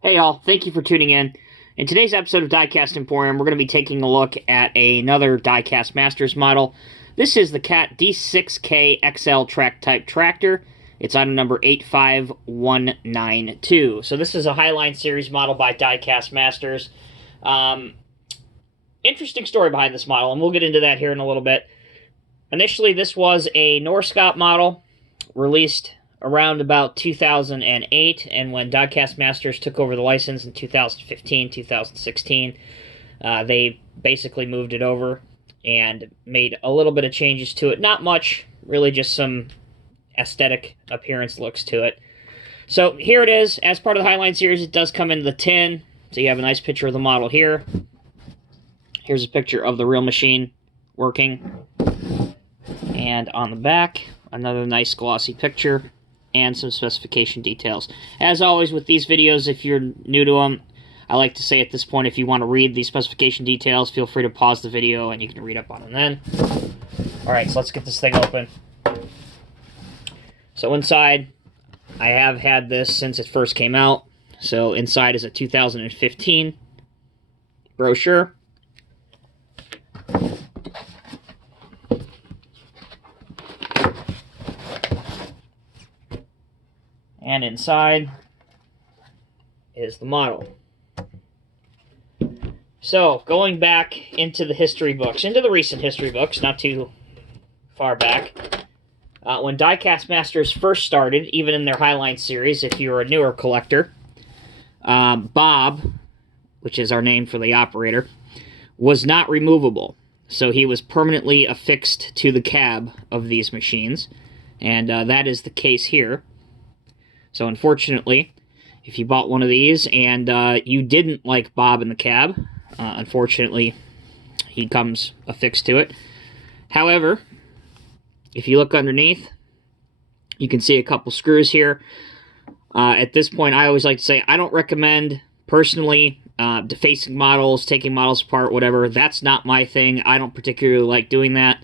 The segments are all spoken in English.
Hey y'all, thank you for tuning in. In today's episode of Diecast Emporium, we're going to be taking a look at another Diecast Masters model. This is the Cat D6K XL track type tractor. It's item number 85192. So this is a Highline Series model by Diecast Masters. Interesting story behind this model, and we'll get into that here in a little bit. Initially, this was a Norscot model, released around about 2008, and when Diecast Masters took over the license in 2015, 2016, they basically moved it over and made a little bit of changes to it. Not much, really just some aesthetic appearance looks to it. So here it is. As part of the Highline series, it does come in the tin, so you have a nice picture of the model here. Here's a picture of the real machine working. And on the back, another nice glossy picture and some specification details. As always with these videos, if you're new to them, I like to say at this point, if you want to read these specification details, feel free to pause the video and you can read up on them then. Alright, so let's get this thing open. So inside, I have had this since it first came out. So inside is a 2015 brochure. And inside is the model. So, going back into the history books, into the recent history books, not too far back, when Diecast Masters first started, even in their Highline series, if you're a newer collector, Bob, which is our name for the operator, was not removable. So he was permanently affixed to the cab of these machines, and that is the case here. So unfortunately, if you bought one of these and you didn't like Bob in the cab, unfortunately, he comes affixed to it. However, if you look underneath, you can see a couple screws here. At this point, I always like to say, I don't recommend, personally, defacing models, taking models apart, whatever. That's not my thing. I don't particularly like doing that.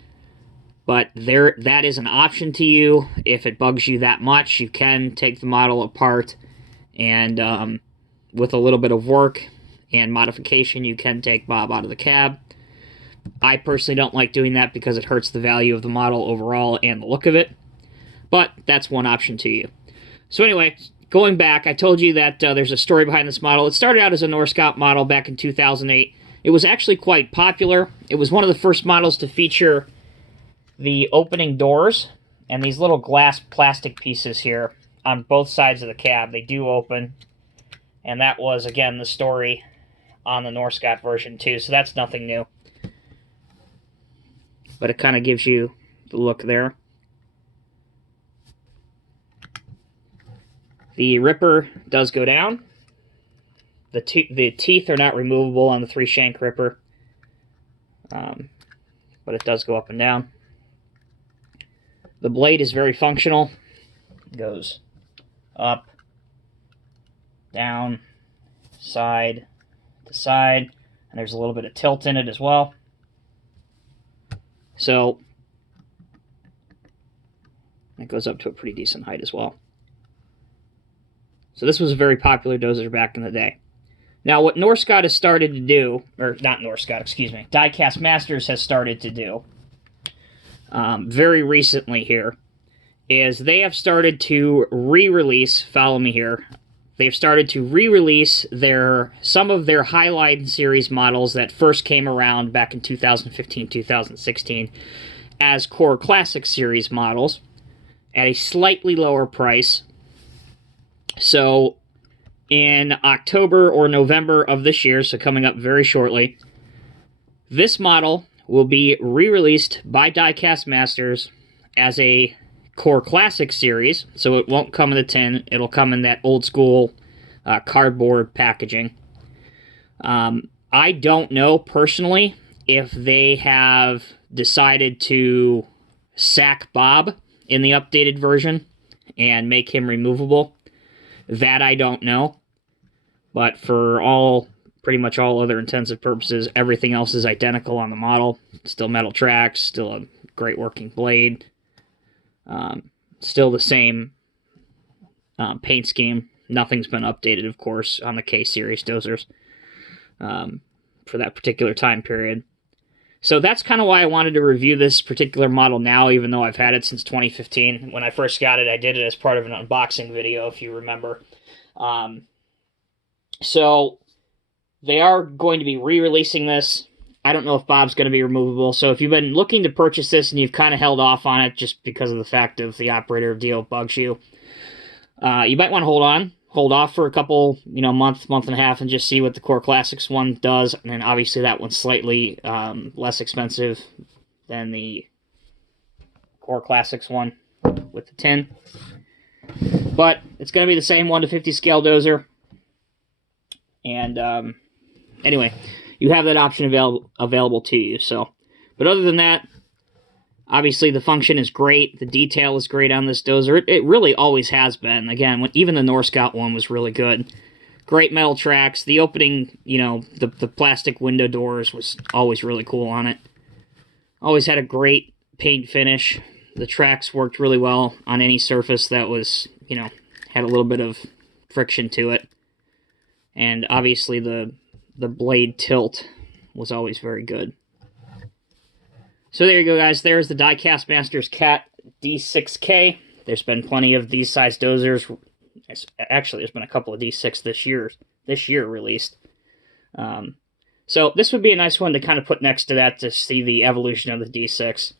But that is an option to you. If it bugs you that much, you can take the model apart, and with a little bit of work and modification, you can take Bob out of the cab. I personally don't like doing that because it hurts the value of the model overall and the look of it. But that's one option to you. So anyway, going back, I told you that there's a story behind this model. It started out as a Norscot model back in 2008. It was actually quite popular. It was one of the first models to feature the opening doors and these little glass plastic pieces here on both sides of the cab. They do open, and that was, again, the story on the Norscot version too, so that's nothing new. But it kind of gives you the look there. The ripper does go down. The teeth are not removable on the 3-shank ripper, but it does go up and down. The blade is very functional. It goes up, down, side to side, and there's a little bit of tilt in it as well. So it goes up to a pretty decent height as well. So this was a very popular dozer back in the day. Now what Norscot has started to do, or not Norscot, excuse me, Diecast Masters has started to do, very recently here, is they have started to re-release, follow me here, they've started to re-release some of their Highline series models that first came around back in 2015, 2016 as Core Classic series models at a slightly lower price. So in October or November of this year, so coming up very shortly, this model will be re-released by Diecast Masters as a Core Classic series, so it won't come in the tin. It'll come in that old school cardboard packaging. I don't know personally if they have decided to sack Bob in the updated version and make him removable. That I don't know. But for pretty much all other intensive purposes, everything else is identical on the model. Still metal tracks, still a great working blade. Still the same paint scheme Nothing's been updated, of course, on the K-Series dozers for that particular time period. So that's kind of why I wanted to review this particular model now, even though I've had it since 2015. When I first got it, I did it as part of an unboxing video, if you remember. So they are going to be re-releasing this. I don't know if Bob's going to be removable, so if you've been looking to purchase this and you've kind of held off on it just because of the fact of the operator of deal bugs you, you might want to hold off for a couple, month and a half, and just see what the Core Classics one does. And then obviously that one's slightly less expensive than the Core Classics one with the tin. But it's going to be the same 1 to 50 scale dozer. And anyway, you have that option available to you. So, but other than that, obviously the function is great. The detail is great on this dozer. It really always has been. Again, even the Norscot one was really good. Great metal tracks. The opening, the plastic window doors was always really cool on it. Always had a great paint finish. The tracks worked really well on any surface that was, had a little bit of friction to it. And obviously the blade tilt was always very good. So there you go, guys. There's the Diecast Masters Cat D6K. There's been plenty of these size dozers. Actually, there's been a couple of D6 this year released. So this would be a nice one to kind of put next to that to see the evolution of the D6.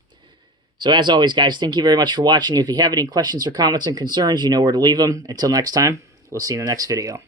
So as always, guys, thank you very much for watching. If you have any questions or comments and concerns, you know where to leave them. Until next time, we'll see you in the next video.